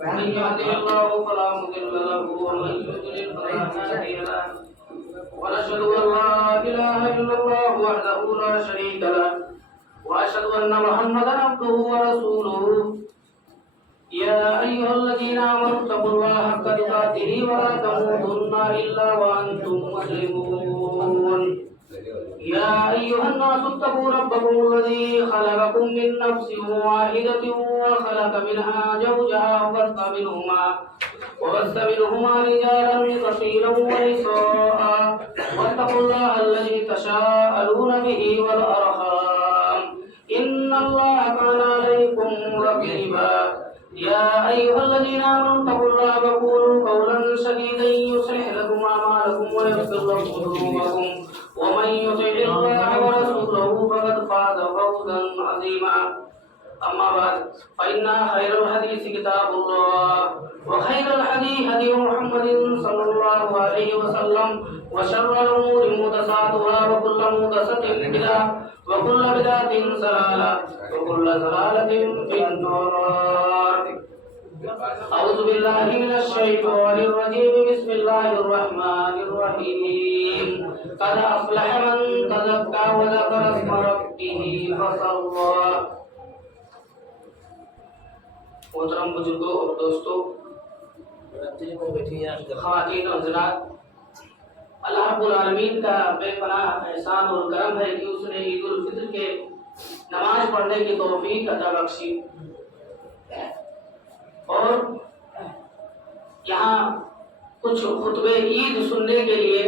من يهده الله فلا مضل له ومن يضلل فلا هادي له ونشهد أن لا إله إلا الله وحده لا شريك له وأشهد أن محمدا عبده ورسوله يا أيها الذين آمنوا اتقوا الله حق تقاته ولا تموتن إلا وأنتم مسلمون يا أيها الناس اتقوا ربكم الذي خلقكم من نفس واحدة وخلق منها زوجها وبث منهما رجالا كثيرا ونساء واتقوا الله الذي تساءلون به والأرحام إن الله كان عليكم رقيبا يا أيها الذين آمنوا اتقوا الله وقولوا قولا سديدا يصلح لكم أعمالكم ويغفر لكم ذنوبكم ومن يطع الله ورسوله فقد فاز فوزا عظيما أما بعد فإن خير الحديث كتاب الله وخير الهدي هدي محمد صلى الله عليه وسلم وشر الأمور محدثاتها وكل محدثة بدعة وكل بدعة ضلالة وكل ضلالة في النار. أعوذ بالله من الشيطان الرجيم بسم الله الرحمن الرحيم قد أفلح من تزكى وذكر اسم ربه فصلى. محترم بزرگوں اور دوستوں، خواتین اور حضرات، اللہ رب العالمین کا بے پناہ احسان اور کرم ہے کہ اس نے عید الفطر کے نماز پڑھنے کی توفیق عطا بخشی اور یہاں کچھ خطبے عید سننے کے لیے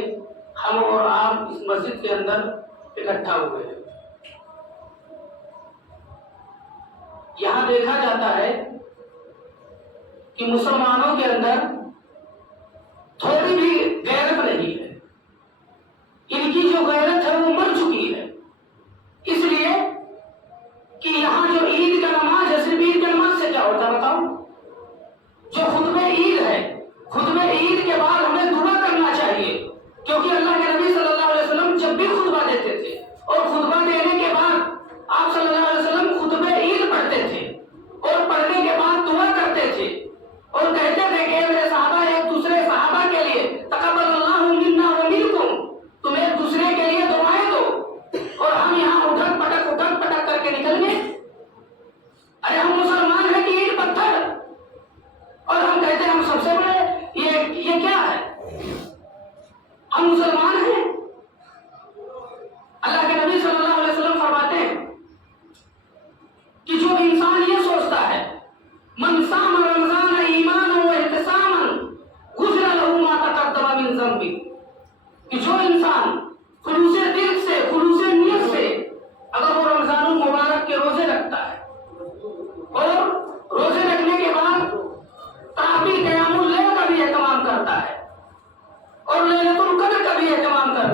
ہم اور آپ اس مسجد کے اندر اکٹھا ہوئے ہیں۔ یہاں دیکھا جاتا ہے کہ مسلمانوں کے اندر تھوڑی بھی غیرت نہیں ہے، ان کی جو غیرت ہے وہ مر چکی ہے، اس لیے کہ یہاں جو عید کا نماز ہے، صرف عید کا نماز سے کیا ہوتا ہے بتاؤ؟ جو خطبہ عید ہے، خطبہ عید کے بعد ہمیں دعا کرنا چاہیے، کیونکہ اللہ کے نبی صلی اللہ علیہ وسلم جب بھی خطبہ دیتے تھے اور خطبہ دینے کے بعد آپ صلی اللہ علیہ وسلم خطبہ عید پڑھتے تھے اور پڑھنے کے بعد دعا کرتے تھے اور کہتے تھے کہ میرے صحابہ ایک دوسرے صحابہ کے لیے تقبل اللہ منا و منکم، تم ایک دوسرے کے لیے دعائیں دو، اور ہم یہاں اٹھک پٹک کر کے نکل گئے۔ ارے ہم مسلمان ہیں کہ اینٹ پتھر، اور ہم کہتے ہیں ہم سب سے بڑے، یہ کیا ہے؟ ہم مسلمان ہیں؟ اللہ کے نبی صلی اللہ علیہ وسلم فرماتے ہیں کہ جو انسان یہ سوچتا ہے من صام رمضان ایمانا و احتسابا غفر له ما تقدم من ذنبه، کہ جو انسان خلوص دل سے، خلوص نیت سے اگر وہ رمضان المبارک کے روزے رکھتا ہے اور روزے رکھنے کے بعد تراویح قیام اللیل کا بھی اہتمام کرتا ہے اور لیلۃ القدر کا بھی اہتمام کرتا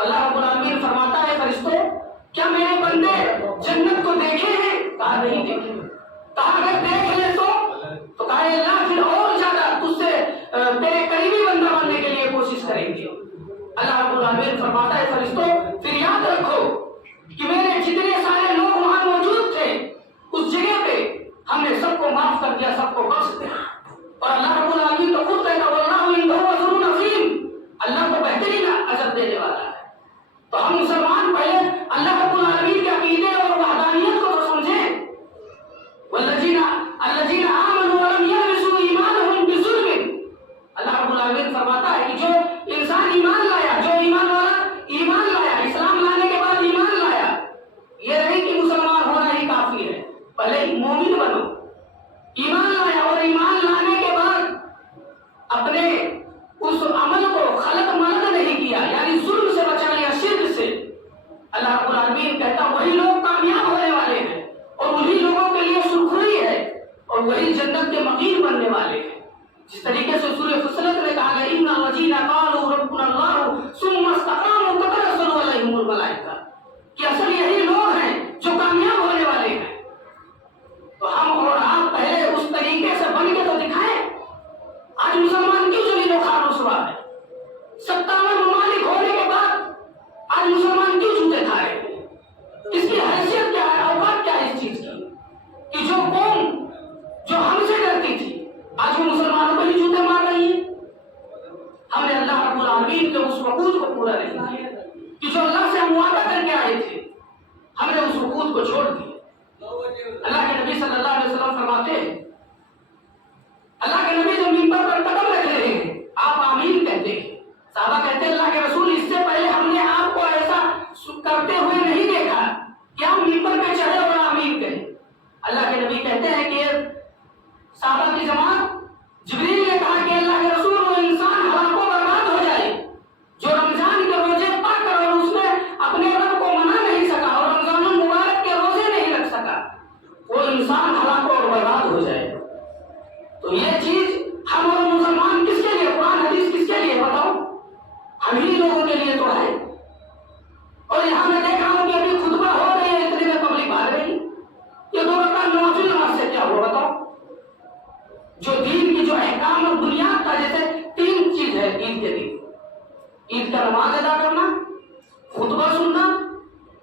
تو اللہ رب العالمین فرماتا ہے فرشتوں کیا میرے بندے جنت کو دیکھے ہیں؟ کہا نہیں دیکھے. کہا اگر دیکھ لے تو کہا اللہ پھر اور زیادہ تجھ سے تیرے قریبی بندہ بننے کے لیے کوشش کریں گے. اللہ رب العالمین فرماتا ہے فرشتوں پھر یاد رکھو کہ میرے جتنے سارے لوگ وہاں موجود تھے اس جگہ پہ ہم نے سب کو معاف کر دیا, سب کو بخش دیا. اور اللہ رب العالمین تو خود کہتا واللہ عنده اجر عظیم, اللہ تو بہترین اجر دینے والا ہے. تو ہم مسلمان پہلے اللہ رب العالمین کے عقیدے اور وحدانیت کو تو سمجھیں. الذین آمنوا ولم یلبسوا ایمانهم بظلم, اللہ رب العالمین فرماتا ہے کہ جو انسان ایمان لایا, جو ایمان والا ایمان لایا, اسلام لانے کے بعد ایمان لایا, یہ نہیں کہ مسلمان ہونا ہی کافی ہے, پہلے مومن بنو. ایمان لایا اور ایمان لانے کے بعد اپنے اس عمل کو خلق ملت نہیں کیا, یعنی ظلم سے بچا لیا, شرک سے. اللہ رب العالمین کہتا وہی لوگ کامیاب ہونے والے ہیں اور وہی لوگوں کے لیے سرخری ہے اور وہی جنت کے مقیم بننے والے ہیں. جس طریقے سے سورہ فصلت میں کہا گیا ان الذین قالوا ربنا اللہ ثم استقاموا تتنزل علیہم الملائکہ, کہ اصل یہی لوگ ہیں جو کامیاب ہونے والے ہیں. تو ہم اور آپ پہلے اس طریقے سے بن کے تو دکھائیں. آج مسلمان کیوں ذلیل و خوار رسوا ہے؟ 57 ممالک ہونے کے بعد آج مسلمان کیوں جوتے کھا رہے ہیں؟ اس کی حیثیت کیا ہے, اوقات کیا ہے اس چیز کی کہ جو قوم جو ہم سے ڈرتی تھی آج وہ مسلمانوں کو ہی جوتے مار رہی ہے. ہم نے اللہ رب العالمین کے اس وقود کو پورا نہیں کیا کہ جو اللہ سے ہم وعدہ کر کے آئے تھے, ہم نے اس وقود کو چھوڑ دیا. اللہ کے نبی صلی اللہ علیہ وسلم فرماتے ہیں, اللہ کے نبی جو منبر پر قدم رکھ رہے ہیں آپ آمین کہتے ہیں. صحابہ کہتے ہیں اللہ کے رسول اس سے پہلے ہم نے آپ کو ایسا کرتے ہوئے نہیں دیکھا کہ آپ منبر پہ چڑھے اور آمین کہیں. اللہ کے نبی کہتے ہیں کہ صحابہ کی جماعت جبریل نے کہا کہ اللہ کے رسول وہ انسان ہلاک و برباد ہو جائے جو رمضان کے روزے پا کر اور اس میں اپنے رب کو منا نہیں سکا اور رمضان المبارک کے روزے نہیں رکھ سکا, وہ انسان ہلاک اور برباد ہو جائے. تو یہ چیز ہم اور مسلمان کس کے لیے, قرآن حدیث کس کے لیے بتاؤ؟ ہم ہی لوگوں کے لیے تو ہے. اور یہاں میں دیکھ رہا ہوں کہ ابھی خطبہ ہو رہی ہے, اتنے میں پبلک بھاگ رہی. یہ 2 رکعت نوافل نماز سے کیا ہوا بتاؤ؟ جو دین کی جو احکام اور بنیاد تھا, جیسے 3 چیز ہے عید کے دن, عید کا نماز ادا کرنا, خطبہ سننا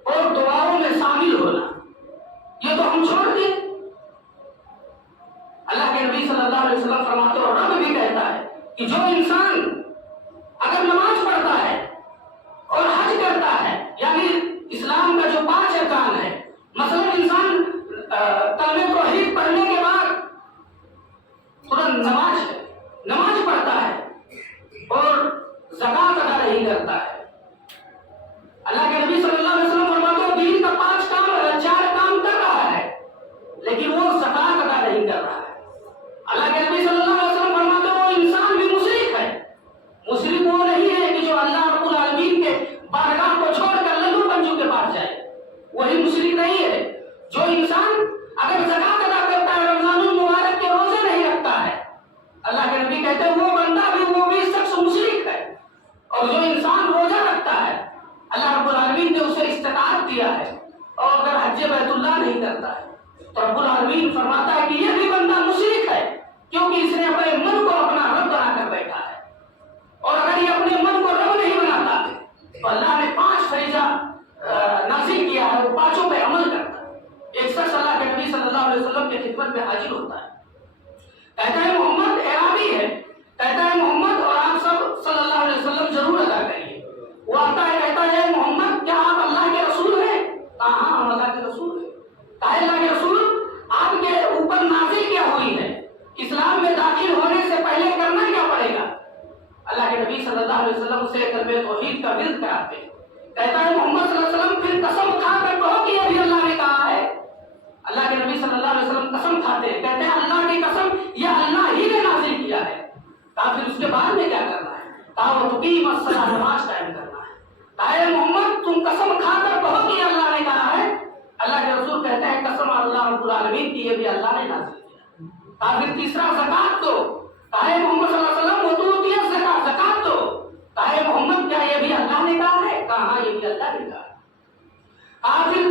اور دعاؤں میں شامل ہونا, یہ تو ہم چھوڑ دیں. اللہ کے نبی صلی اللہ علیہ وسلم فرماتے اور رب بھی کہتا ہے کہ جو انسان اگر نماز پڑھتا ہے اور حج کرتا ہے, یعنی اسلام کا جو 5 ارکان ہے, مثلا انسان کلمہ توحید پڑھنے کے بعد ترنت نماز پڑھتا ہے اور زکات ادا نہیں کرتا ہے. اللہ کے نبی صلی اللہ علیہ وسلم فرماتے ہیں دین کا 4 کام کر رہا ہے لیکن وہ زکات ادا نہیں کر رہا ہے. اللہ کے نبی صلی اللہ علیہ وسلم فرماتے ہیں وہ انسان بھی مشرک ہے. مشرک وہ نہیں ہے کہ جو اللہ رب العالمین کے بارگاہ کو چھوڑ کر للو پنجو کے پاس جائے, وہی مشرک نہیں ہے. جو انسان اگر زکات ادا کرتا ہے, رمضان المبارک کے روزے نہیں رکھتا ہے, اللہ کے نبی کہتے ہیں وہ بندہ بھی وہ بھی شخص مشرک ہے. اور جو انسان روزہ رکھتا ہے اللہ رب العالمین نے اسے استطاعت دیا ہے, اور اگر حج بیت اللہ نہیں کرتا ہے تو رب العالمین فرماتا ہے کہ یہ بھی بندہ مشرک ہے, کیونکہ اس نے اپنے من کو اپنا رب بنا کر بیٹھا ہے. اور اگر یہ اپنے من کو رب نہیں بناتا تو اللہ نے 5 فریضہ نازل کیا ہے, وہ 5 پہ عمل کرتا ہے. ایک شخص اللہ کے نبی صلی اللہ علیہ وسلم کی خدمت میں حاضر ہوتا ہے, کہتا ہے محمد اعرابی ہے, کہتا ہے محمد اور آپ سب صلی اللہ علیہ وسلم ضرور ادا کریے. وہ آتا ہے کہتا ہے محمد کیا آپ اللہ کے رسول ہیں؟ کہا ہاں ہم اللہ کے رسول ہیں. کہا اللہ کے رسول آپ کے اوپر نازل کیا ہوئی ہے, اسلام میں داخل ہونے سے پہلے کرنا کیا پڑے گا؟ اللہ کے نبی صلی اللہ علیہ وسلم سے کلمہ توحید کا ورد کراتے ہیں. کہتا ہے محمد صلی اللہ علیہ وسلم پھر قسم کھا کر کہو کہ یہ بھی اللہ نے کہا ہے. اللہ کے نبی صلی اللہ علیہ وسلم قسم کھاتے ہیں, کہتے ہیں اللہ کی قسم یہ اللہ ہی نے نازل کیا ہے. کہا پھر اس کے بعد میں کیا کرنا ہے؟ کہا وہ تقیم الصلاۃ, نماز قائم کرنا ہے. کہا محمد تم قسم کھا کر کہو کہ اللہ نے کہا ہے. اللہ کے رسول کہتے ہیں قسم اللہ رب العالمین کی, یہ بھی اللہ نے نازل کیا. کہا پھر تیسرا زکات دو. کہا محمد صلی اللہ علیہ وسلم وہ تو زکات دو. کہا محمد کیا یہ بھی اللہ نے کہا ہے؟ کہا کہا ہاں یہ بھی اللہ نے کہا. کہا پھر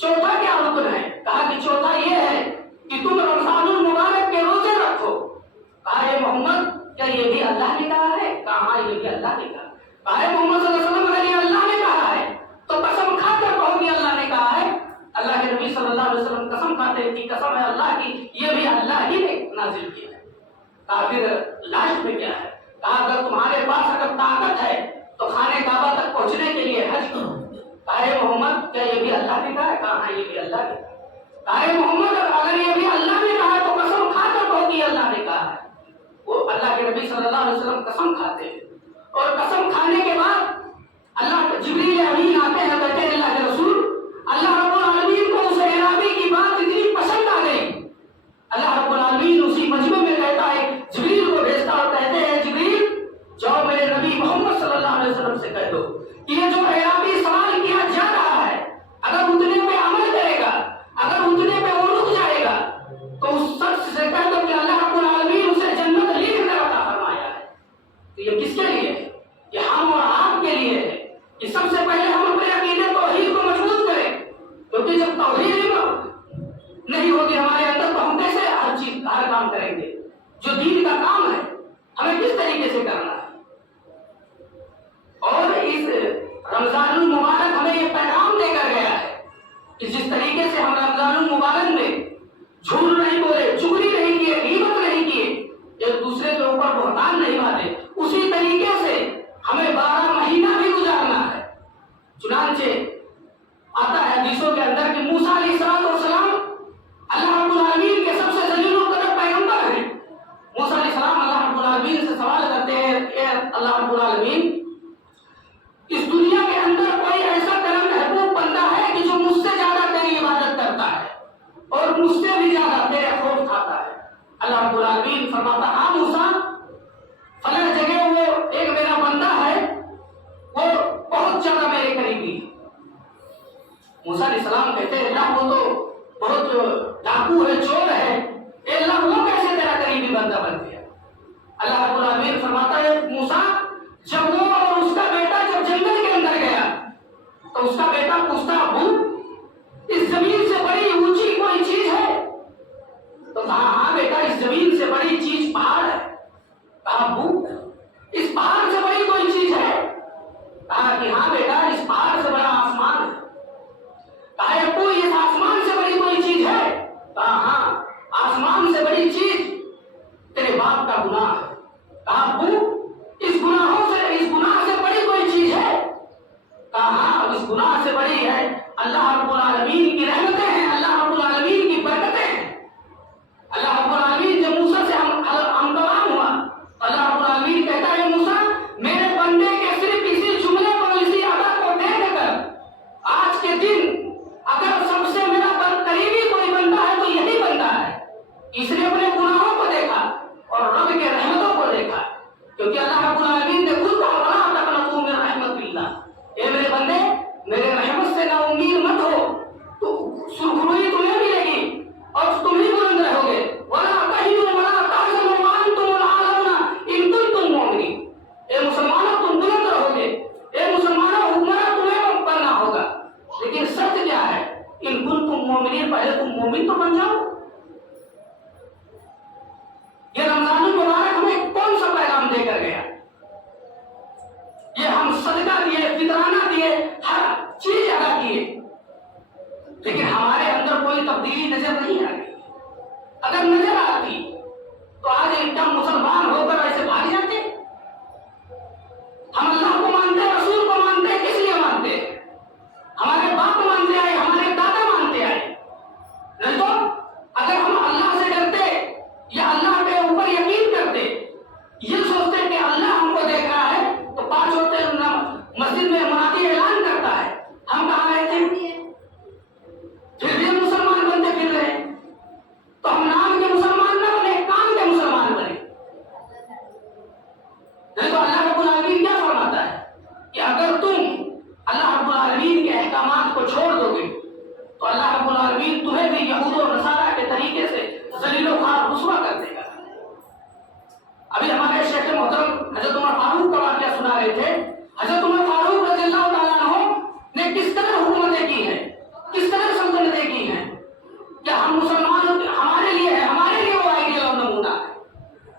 چوتھا کیا رکن ہے؟ کہا کہ چوتھا یہ ہے کہ تم رمضان المبارک کے روزے رکھو. کہا اے محمد کیا یہ بھی اللہ نے کہا ہے؟ کہا ہاں یہ بھی اللہ نے کہا. کہا اے محمد صلی اللہ علیہ وسلم اگر یہ اللہ نے کہا ہے تو قسم کھا کر کہو کہ اللہ نے کہا ہے. اللہ کے نبی صلی اللہ علیہ وسلم قسم کھاتے ہیں کہ قسم ہے اللہ کی یہ بھی اللہ ہی نے نازل کیا ہے. کہا پھر لاسٹ میں کیا ہے؟ کہا اگر تمہارے پاس اگر طاقت ہے تو خانہ کعبہ تک پہنچنے کے لیے حج کرو. کہا اے محمد کیا یہ بھی اللہ نے کہا ہے؟ کہا ہاں یہ بھی اللہ نے کہا. کہا اے محمد اگر یہ بھی اللہ نے کہا ہے تو قسم کھا کر کہو کہ اللہ نے کہا ہے. وہ اللہ کے نبی صلی اللہ علیہ وسلم قسم کھاتے ہیں اور قسم کھانے کے بعد اللہ جبریل امین آتے ہیں کہتے ہیں اللہ کے رسول اللہ رب العالمین کو اس اعرابی کی بات اتنی پسند آ گئی. اللہ رب العالمین اسی مجمع میں کہتا ہے جبریل کو بھیجتا اور کہتے ہیں جبریل جاؤ میرے نبی محمد صلی اللہ علیہ وسلم سے کہہ دو کہ یہ جو اعرابی سوال کیا جا رہا ہے اگر اتنے پہ عمل کرے گا اگر اتنے پہ وہ رک جائے گا تو اس شخص سے کہہ دو کہ اللہ رب العالمین اسے جنت لکھ کر عطا فرمایا ہے. تو یہ کس کے لیے ہے؟ یہ ہم اور آپ کے لیے ہے کہ سب سے پہلے ہم اپنے عقیدے توحید کو مضبوط کریں کیونکہ جب توحید نہیں ہوگی ہمارے اندر تو ہم کیسے ہر کام کریں گے؟ جو دین کا کام ہے ہمیں کس طریقے سے کرنا ہے. اور اس رمضان المبارک ہمیں یہ پیغام دے کر گیا ہے کہ جس طریقے سے ہم رمضان المبارک میں جھوٹ نہیں بولے چغلی نہیں کیے غیبت نہیں کیے ایک دوسرے کے اوپر بہتان نہیں باندھے اسی طریقے سے ہمیں 12 مہینہ بھی گزارنا ہے. چنانچہ آتا ہے حدیثوں کے اندر کہ موسیٰ علیہ السلام اللہ رب العالمین کے سب سے ذلیل القدر پیغمبر ہیں. موسیٰ علیہ السلام اللہ رب العالمین سے سوال کرتے ہیں اے اللہ رب العالمین اس دنیا کے اندر کوئی ایسا کرم محبوب بندہ ہے کہ جو مجھ سے زیادہ تیری عبادت کرتا ہے اور مجھ سے بھی زیادہ تیرے خوف کھاتا ہے. اللہ رب العالمین فرماتا ہاں موسیٰ فلاں جگہ وہ ایک میرا بندہ ہے وہ بہت زیادہ میرے قریبی ہے. موسیٰ علیہ السلام کہتے ہیں اللہ وہ تو بہت ڈاکو ہے چور ہے اے اللہ وہ کیسے تیرا قریبی بندہ بن گیا؟ اللہ رب العالمین فرماتا ہے موسیٰ جب وہ اور اس کا بیٹا جب جنگل کے اندر گیا تو اس کا بیٹا پوچھتا ابو اس زمین سے بڑی اونچی کوئی چیز ہے؟ تو کہا ہاں بیٹا اس زمین سے بڑی چیز پہاڑ ہے. کہا ابو اس پہاڑ سے بڑی کوئی چیز ہے؟ کہا کہ ہاں بیٹا اس پہاڑ سے بڑا آسمان ہے. کہا ابو اس آسمان سے بڑی کوئی چیز ہے؟ کہا ہاں آسمان سے بڑی چیز تیرے باپ کا گناہ ہے. کہا ابو اس گناہ سے بڑی کوئی چیز ہے؟ کہا ہاں اس گناہ سے بڑی ہے اللہ رب العالمین کی رحمتیں ہیں اللہ رب العالمین کی برکتیں ہیں. اللہ رب العالمین جب موسیٰ سے ہم کلام ہوا اللہ رب العالمین کہتا ہے موسیٰ میرے بندے کے صرف اسی جملے کو اسی ادا کو دیکھ کر آج کے دن اگر سب سے میرا قریبی کوئی بندہ ہے تو یہی بندہ ہے. اس نے اپنے گناہوں کو دیکھا اور رب کے رحمتوں کو دیکھا کیونکہ اللہ رب العالمین نے خود کہا وَلَا تَقْنَطُوا مِن رَحْمَتِ اللَّهِ اے میرے بندے میرے رحمت سے نا امید مت ہو تو سرخروئی تمہیں ملے گی اور تم ہی بلند رہو گے. وَلَا تَهِنُوا وَلَا تَحْزَنُوا وَأَنْتُمُ الْأَعْلَوْنَ إِن كُنتُم مُؤْمِنِينَ اے مسلمانوں تم بلند رہو گے اے مسلمانوں حکمراں تمہیں بننا ہوگا لیکن شرط کیا ہے ان کنتم مومنین پہلے تم مومن تو بن جاؤ. یہ رمضان المبارک ہمیں کون سا پیغام دے کر گیا؟ یہ ہم صدقہ دیے فطرانہ دیے ہر چیز ادا کیے لیکن ہمارے اندر کوئی تبدیلی نظر نہیں آئی. اگر نظر آتی تو آج ایک دم مسلمان ہو کر ایسے بھاگ جاتے. ہم اللہ کو مانتے رسول کو مانتے کس لیے مانتے؟ ہمارے باپ مانتے آئے ہمارے دادا مانتے آئے نہیں تو اگر ہم اللہ سے ڈرتے یا اللہ کے اوپر یقین کرتے یہ سوچتے کہ اللہ ہم کو دیکھ رہا ہے تو 5 وقت مسجد میں منادی اعلان کرتا ہے ہم کہاں رہتے پھر بھی مسلمان بنتے پھر رہے تو ہم نام کے مسلمان نہ بنے کام کے مسلمان بنے.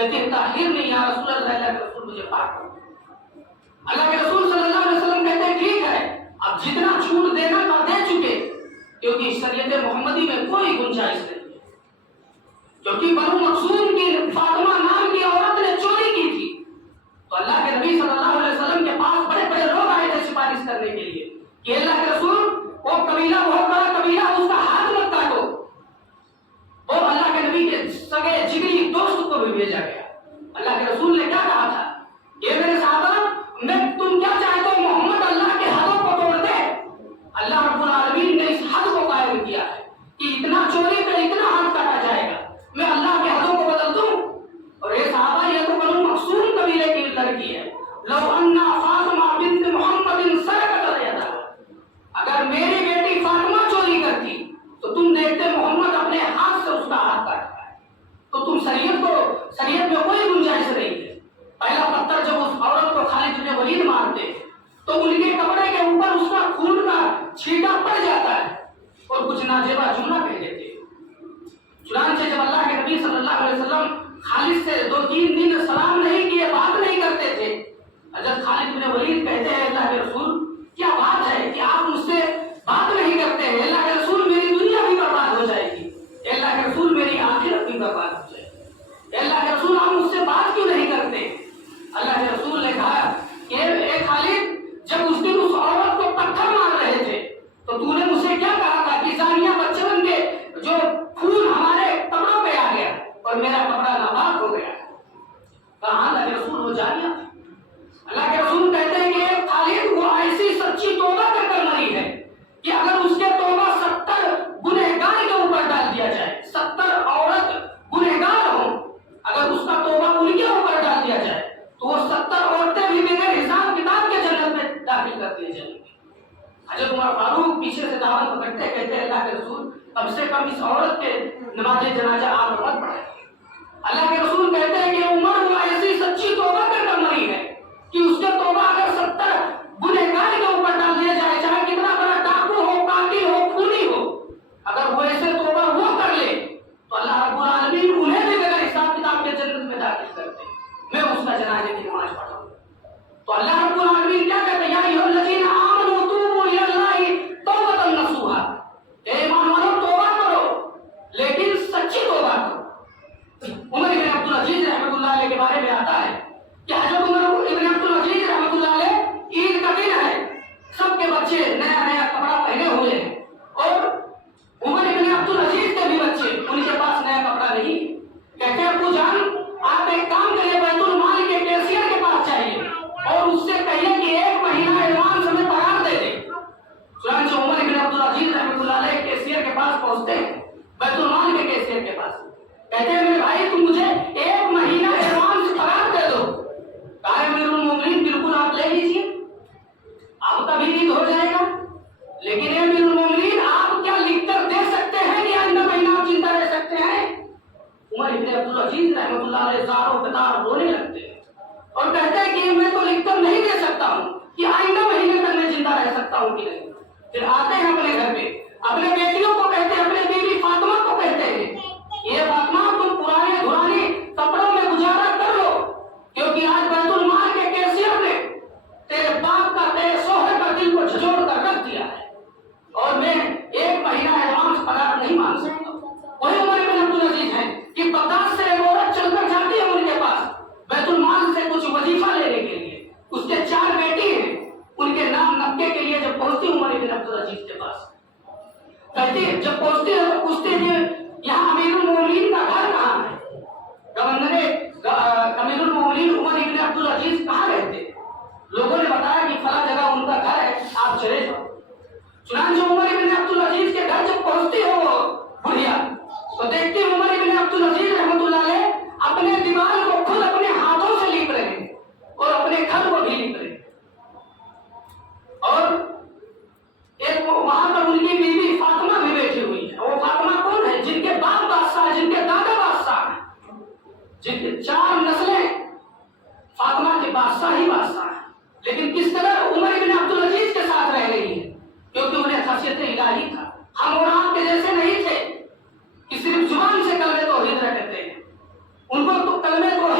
کہتے ہیں طاہر نہیں یا رسول اللہ، اللہ کے رسول مجھے پاک کر۔ اللہ کے رسول صلی اللہ علیہ وسلم کہتے ہیں ٹھیک ہے، اب جتنا چھوٹ دینا تھا دے چکے، کیونکہ شریعت محمدی میں کوئی گنجائش نہیں ہے، کیونکہ بنو مخزوم کی فاطمہ نام کی عورت نے چوری کی تھی، تو اللہ کے نبی صلی اللہ علیہ وسلم کے پاس بڑے بڑے لوگ آئے تھے سفارش کرنے کے لیے کہ اللہ کے رسول وہ قبیلہ بہت بڑا قبیلہ، اس کا ہاتھ مت کاٹو۔ وہ اللہ کے نبی کے سگے جگری دوست کو بھی بھیجا گیا۔ اللہ کے رسول نے کیا کہا تھا؟ یہ میرے صحابہ، میں تم کیا چاہتے ہو محمد اللہ کے حدوں کو توڑ دے؟ اللہ رب العالمین نے اس حد کو قائم کیا ہے کہ اتنا چوری پہ اتنا ہاتھ کاٹا جائے گا، میں اللہ کے حدوں کو بدل دوں؟ اور یہ صحابہ، یہ تو بنو مخزوم قبیلے کی لڑکی ہے۔ لو انا فاطمہ بنت محمد سرقت یدا، اگر میری بیٹی فاطمہ چوری کرتی تو تم دیکھتے محمد اپنے ہاتھ سے اس کا ہاتھ کاٹتا ہے۔ تو تم شریعت میں کوئی گنجائش نہیں ہے۔ پہلا پتھر جب اس عورت کو خالد بن ولید مارتے تو ان کے کپڑے کے اوپر اس کا خون کا چھینٹا پڑ جاتا ہے اور کچھ ناجیبہ جملہ کہہ دیتے۔ چنانچہ جب اللہ کے نبی صلی اللہ علیہ وسلم خالد سے 2-3 دن سلام نہیں کیے، بات نہیں کرتے تھے، حضرت خالد بن ولید کہتے ہیں اللہ کے رسول کیا بات ہے کہ آپ مجھ سے بات نہیں کرتے ہیں؟ اللہ کے رسول میری دنیا بھی برباد ہو جائے گی، اللہ کے رسول میری آخرت بھی برباد ہو جائے گی، اللہ کے رسول آپ مجھ سے بات کیوں نہیں کرتے؟ اللہ کے رسول نے کہا کہ اے خالد، جب اس دن اس عورت کو پتھر مار رہے تھے تو تو نے مجھ سے کیا کہا تھا کہ زانیہ بچے بن کے جو خون ہمارے کپڑوں پہ آ گیا اور میرا کپڑا ناپاک ہو گیا۔ کہاں اللہ کے رسول وہ زانیہ تھی؟ اللہ کے رسول کہتے ہیں کہ خالد وہ ایسی سچی توبہ کر مری ہے کہ اگر اس کے توبہ 70 گنہگار کے اوپر ڈال دیا جائے، 70 عورت گنہگار ہوں، اگر اس کا توبہ ان کے اوپر ڈال دیا جائے تو وہ 70 عورتیں بھی بغیر حساب کتاب کے جنت میں داخل کر دیے جائیں گے۔ حضرت عمر فاروق پیچھے سے دعوت پکڑتے کہتے ہیں اللہ کے رسول کم سے کم اس عورت کے نماز جنازہ آپ مت پڑھائیں۔ اللہ کے رسول کہتے ہیں کہ عمر وہ ایسی سچی توبہ کر مری ہے کہ اس کے توبہ اگر 70 گنہگار کے اوپر ڈال دیا جائے، چاہے کتنا بڑا ڈاکو ہو، قاتل ہو، خونی ہو، اگر وہ ایسے توبہ وہ کر لے تو اللہ رب العالمین انہیں بھی بغیر حساب کتاب کے جنت میں داخل کرتے، میں اس کا جنازے کی نماز پڑھاؤں۔ تو اللہ رب العالمین کیا کہتے ہیں؟ یا ایھا الذین آمنوا توبوا الی اللہ توبۃ نصوحا، اے ایمان والو توبہ کرو لیکن سچی توبہ کرو۔ عمر بن عبدالعزیز رحمۃ اللہ علیہ کے بارے میں آتا ہے کہ حضرت عمر ابن عبدالعزیز رحمۃ اللہ علیہ عید کا دن ہے، سب کے بچے نیا نیا کپڑا پہنے ہوئے ہیں اور عمر ابن عبدالعزیز کے بھی بچے، ان کے پاس نیا کپڑا نہیں۔ کہتے ہیں ابو جان آپ ایک کام کریں، بیت المال کے کیشیئر کے پاس جائیے اور اس سے کہیے کہ 1 مہینہ ایڈوانس ہمیں پگار دے دے۔ چنانچہ عمر ابن عبدالعزیز رحمۃ اللہ علیہ کیشیئر کے پاس پہنچتے ہیں، بیت المال کے کیشیئر کے پاس، کہتے ہیں میرے بھائی تم مجھے 1 مہینہ ایڈوانس پگار دے دو۔ کہا امیر المومنین بالکل آپ لے لیجیے، آپ کا بھی عید ہو جائے گا، لیکن امیر المومنین آپ کیا لکھ کر دے سکتے ہیں کہ آئندہ مہینہ آپ زندہ رہ سکتے ہیں؟ عمر ابن عبدالعزیز رحمۃ اللہ علیہ زاروں قطار رونے لگتے ہیں اور کہتے ہیں کہ میں تو لکھ کر نہیں دے سکتا ہوں کہ آئندہ مہینے تک میں زندہ رہ سکتا ہوں کہ نہیں۔ پھر آتے ہیں اپنے گھر پہ، اپنے بیٹیوں کو کہتے ہیں، اپنے بیٹی فاطمہ کو کہتے ہیں یہ فاطمہ تم پرانے دھرانے کپڑوں میں گزارا کر لو، کیونکہ آج بیت المال کے کیشیئر نے تیرے باپ کا، تیرے شوہر کا دل کو جھنجھوڑ کر رکھ دیا ہے اور میں 1 مہینہ ایڈوانس پگار نہیں مانگ سکتا۔ وہی عمر بن عبدالعزیز ہیں کہ بغداد سے ایک عورت چل کر جاتی ہے ان کے پاس بیت المال سے کچھ وظیفہ لینے کے لیے، اس کے 4 بیٹی ہیں، ان کے نام نقے کے لیے جب پہنچتی عمر بن عبدالعزیز کے پاس، کہتی ہے جب پہنچتی ہے تو پوچھتے ہیں یہاں امیر المومنین کا گھر کہاں ہے؟ امیر المومنین عمر بن عبدالعزیز کہاں رہتے؟ لوگوں نے بتایا کہ فلاں جگہ ان کا گھر ہے، آپ چلے جاؤ۔ چنانچہ عمر بن عبدالعزیز کے گھر جب پہنچتی ہو وہ بڑھیا تو دیکھتے ہیں عمر بن عبدالعزیز رحمۃ اللہ علیہ اپنے دیوار کو خود اپنے ہاتھوں سے لیپ رہے ہیں اور اپنے گھر کو بھی لیپ رہے ہیں، اور ایک وہاں پر ان کی بیوی فاطمہ بھی بیٹھی ہوئی ہے۔ وہ فاطمہ کون ہے؟ جن کے باپ بادشاہ، جن کے دادا بادشاہ ہیں، جن کے 4 نسلیں فاطمہ کے بادشاہ ہی بادشاہ ہیں، لیکن کس طرح عمر بن عبدالعزیز کے ساتھ رہ رہی ہے کیونکہ انہیں خاصیت الہی تھا۔ ہم اور آپ کے جیسے نہیں تھے کہ صرف زبان سے کلمہ توحید رٹتے ہیں، ان کو تو کلمہ توحید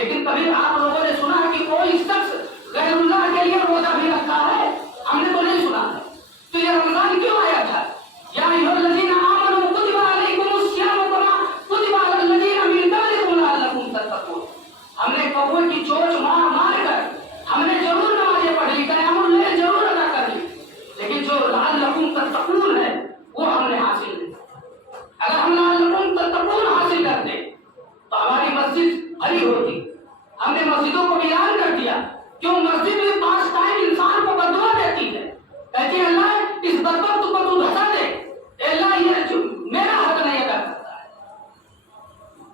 لیکن کبھی آپ لوگوں نے سنا کہ کوئی شخص غیر اللہ کے لیے روزہ بھی رکھتا ہے؟ ہم نے تو نہیں سنا ہے. تو یہ رمضان کیوں آیا تھا؟ یا ایھا الذین آمنوا کتب علیکم الصیام کما کتب علی الذین من قبلکم لعلکم تتقون. ہم نے کبوتر کی چوچ مار کر ہم نے ضرور نمازیں پڑھ لی، قیام اللیل ضرور ادا کر لی، لیکن جو لعلکم تتقون ہے وہ ہم نے حاصل نہیں. اگر ہم لعلکم تتقون حاصل کرتے تو ہماری مسجد بھری ہوتی. ہم نے مسجدوں کو ویران کر دیا. کیوں؟ مسجد میں 5 ٹائم انسان کو بددعا دیتی ہے، کہتی ہے اللہ اس بدبخت کو تو دھسا دے، اے اللہ یہ میرا حق نہیں ادا کرتا ہے.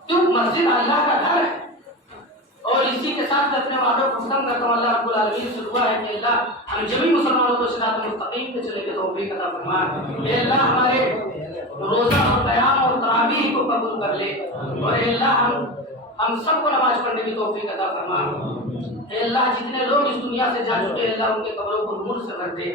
کیوں؟ مسجد اللہ کا گھر ہے. اور اسی کے ساتھ میں اپنے وعدوں کو ختم کرتا ہوں. اللہ رب العالمین سے دعا ہے کہ اللہ ہم جمیع مسلمانوں کو صراط مستقیم پہ چلے کے توفیق عطا فرما. اے اللہ ہمارے روزہ اور قیام اور تراویح کو قبول کر لے، اور اے اللہ ہم سب کو نماز پڑھنے کی توفیق عطا فرما. اے اللہ جتنے لوگ اس دنیا سے جا چکے ہیں اللہ ان کے قبروں کو نور سے بھر دے.